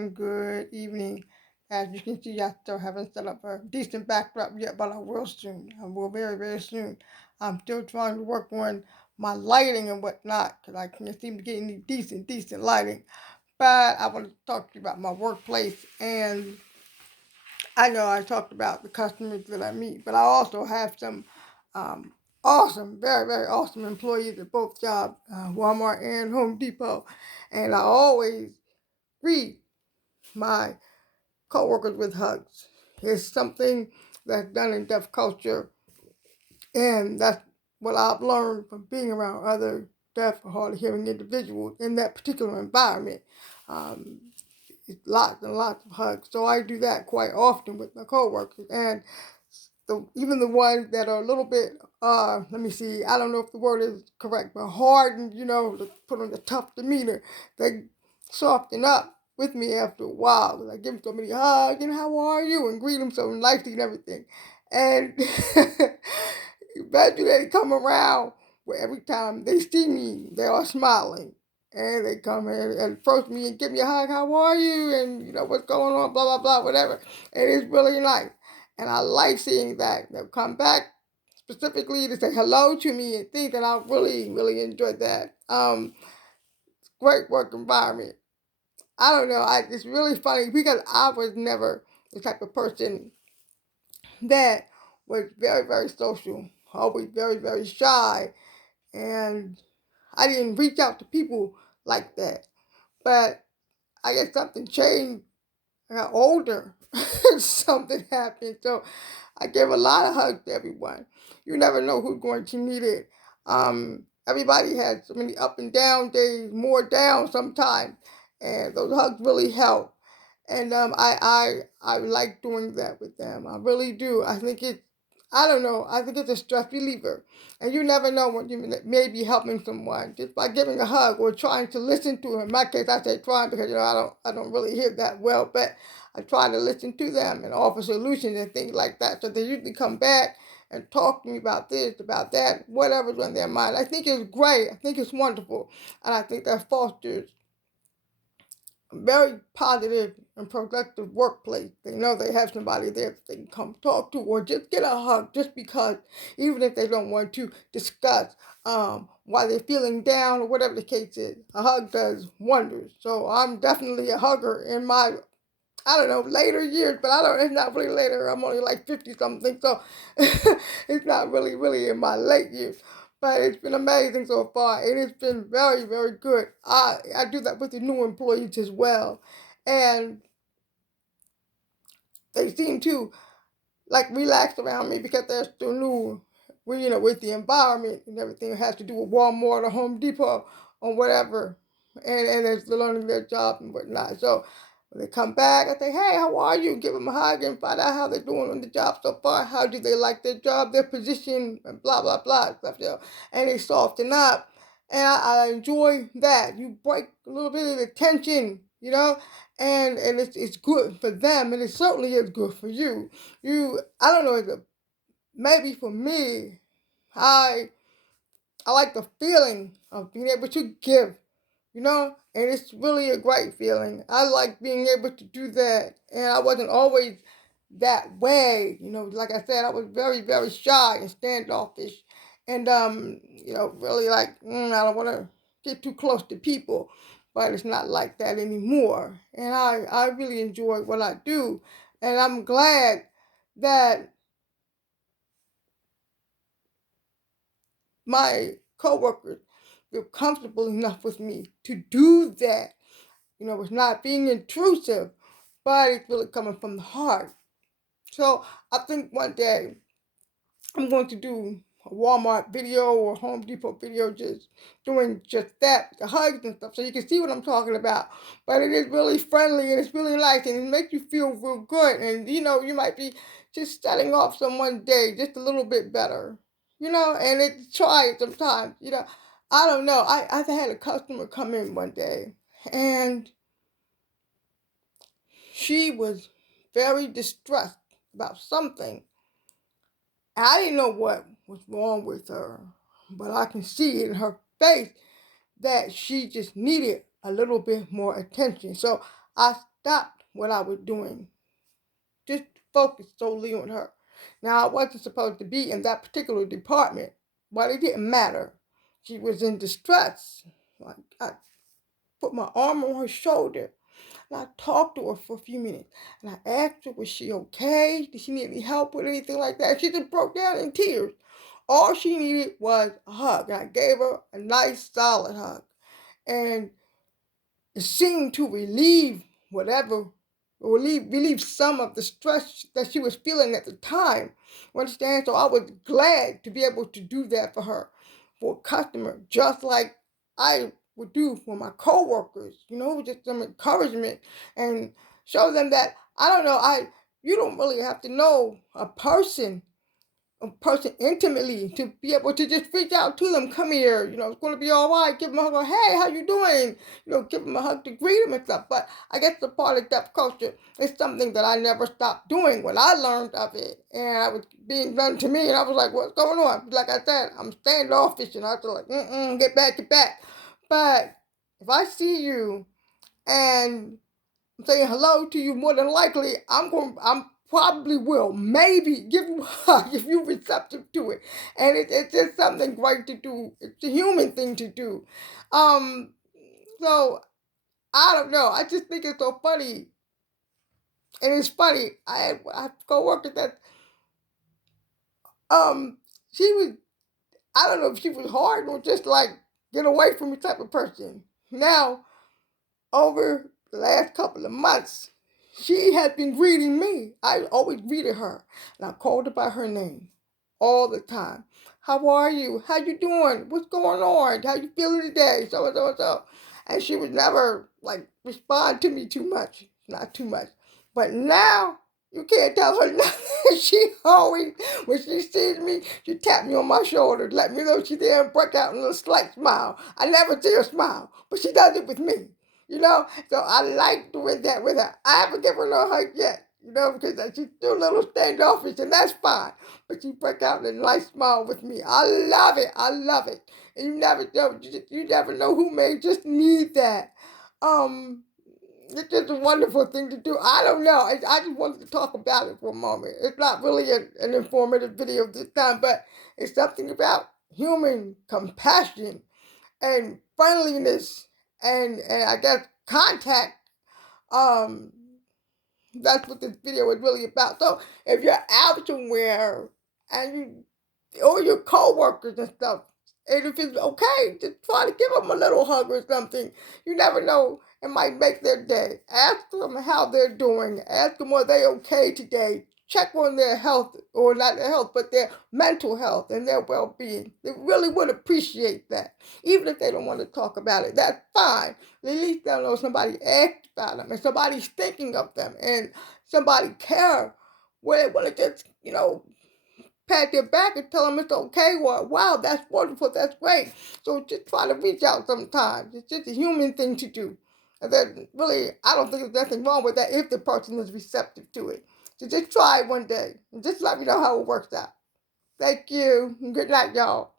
and good evening. As you can see, I still haven't set up a decent backdrop yet, but I will soon. I will very, very soon. I'm still trying to work on my lighting and whatnot because I can't seem to get any decent lighting. But I want to talk to you about my workplace. And I know I talked about the customers that I meet, but I also have some um, awesome, very, very awesome employees at both jobs, Walmart and Home Depot. And I always greet my coworkers with hugs. It's something that's done in deaf culture, and that's what I've learned from being around other deaf or hard of hearing individuals in that particular environment. Um, it's lots and lots of hugs. So I do that quite often with my coworkers, and even the ones that are a little bit, let me see, I don't know if the word is correct, but hardened, to put on the tough demeanor, they soften up with me after a while. I give them so many hugs and how are you and greet them so nicely and everything. And eventually they come around where every time they see me, they are smiling. And they come in and approach me and give me a hug, how are you? And what's going on, blah, blah, blah, whatever. And it's really nice. And I like seeing that. They'll come back specifically to say hello to me and things, and I really, really enjoyed that. Great work environment. I don't know. It's really funny because I was never the type of person that was very, very social, always very, very shy, and I didn't reach out to people like that. But I guess something changed. I got older. Something happened. So I gave a lot of hugs to everyone. You never know who's going to need it. Everybody has so many up and down days, more down sometimes, and those hugs really help. And I like doing that with them. I really do. I don't know. I think it's a stress reliever, and you never know when you may be helping someone just by giving a hug or trying to listen to them. In my case, I say trying because I don't really hear that well, but I try to listen to them and offer solutions and things like that. So they usually come back and talk to me about this, about that, whatever's on their mind. I think it's great. I think it's wonderful, and I think that fosters very positive and productive workplace. They know they have somebody there that they can come talk to or just get a hug just because, even if they don't want to discuss why they're feeling down or whatever the case is, a hug does wonders. So I'm definitely a hugger in my, I don't know, later years, but it's not really later. I'm only like 50 something, so it's not really in my late years. But it's been amazing so far, and it's been very, very good. I do that with the new employees as well, and they seem to like relax around me because they're still new. With the environment and everything it has to do with Walmart or Home Depot or whatever, and they're still learning their job and whatnot. So when they come back, I say, hey, how are you? Give them a hug and find out how they're doing on the job so far. How do they like their job, their position, and blah, blah, blah, stuff. And they soften up. And I enjoy that. You break a little bit of the tension, and it's good for them, and it certainly is good for you. I don't know, maybe for me, I I like the feeling of being able to give, and it's really a great feeling. I like being able to do that, and I wasn't always that way. Like I said, I was very, very shy and standoffish, and really like I don't want to get too close to people, but it's not like that anymore. And I really enjoy what I do, and I'm glad that my coworkers feel comfortable enough with me to do that. It's not being intrusive, but it's really coming from the heart. So I think one day I'm going to do a Walmart video or Home Depot video just doing just that, the hugs and stuff, so you can see what I'm talking about. But it is really friendly and it's really nice and it makes you feel real good. And you might be just starting off someone's day just a little bit better. And try it sometimes. I don't know. I had a customer come in one day and she was very distressed about something. I didn't know what was wrong with her, but I can see in her face that she just needed a little bit more attention. So I stopped what I was doing, just focused solely on her. Now, I wasn't supposed to be in that particular department, but it didn't matter. She was in distress. I put my arm on her shoulder and I talked to her for a few minutes. And I asked her, was she okay? Did she need any help with anything like that? She just broke down in tears. All she needed was a hug. And I gave her a nice, solid hug. And it seemed to relieve some of the stress that she was feeling at the time. You understand? So I was glad to be able to do that for her, for a customer, just like I would do for my coworkers, just some encouragement and show them that I don't know, you don't really have to know a person intimately to be able to just reach out to them. Come here, it's going to be all right. Give them a hug. Hey, how you doing? Give them a hug to greet them and stuff. But I guess the part of deaf culture is something that I never stopped doing when I learned of it. And I was being done to me, and I was like, what's going on? Like I said, I'm standoffish, and I was like, get back, get back. But if I see you and saying hello to you, more than likely I'm probably will maybe give you a hug if you're receptive to it. And it's just something great to do. It's a human thing to do. Um so I don't know. I just think it's so funny. And it's funny. I have a coworker that she was, I don't know if she was hard or just like get away from me type of person. Now over the last couple of months, she has been greeting me. I always greeted her, and I called her by her name all the time. How are you? How you doing? What's going on? How you feeling today? So and so and so. And she would never like respond to me too much, not too much. But now you can't tell her nothing. She always, when she sees me, she taps me on my shoulder, let me know she's there and break out in a slight smile. I never see her smile, but she does it with me. So I like doing that with her. I haven't given her a hug yet, because she's still a little standoffish, and that's fine. But she break out in a nice smile with me. I love it. I love it. And you never know who may just need that. Um, it's just a wonderful thing to do. I don't know. I just wanted to talk about it for a moment. It's not really an informative video this time, but it's something about human compassion and friendliness and I guess contact. Um, that's what this video is really about. So if you're out somewhere and or your coworkers and stuff, and if it's okay, just try to give them a little hug or something. You never know, it might make their day. Ask them how they're doing. Ask them are they okay today. Check on their health, or not their health, but their mental health and their well-being. They really would appreciate that. Even if they don't want to talk about it, that's fine. At least they'll know somebody asked about them and somebody's thinking of them and somebody care where they want to just, pat their back and tell them it's okay. Well, wow, that's wonderful. That's great. So just try to reach out sometimes. It's just a human thing to do. And then really, I don't think there's nothing wrong with that if the person is receptive to it. So just try it one day and just let me know how it works out. Thank you. Good night, y'all.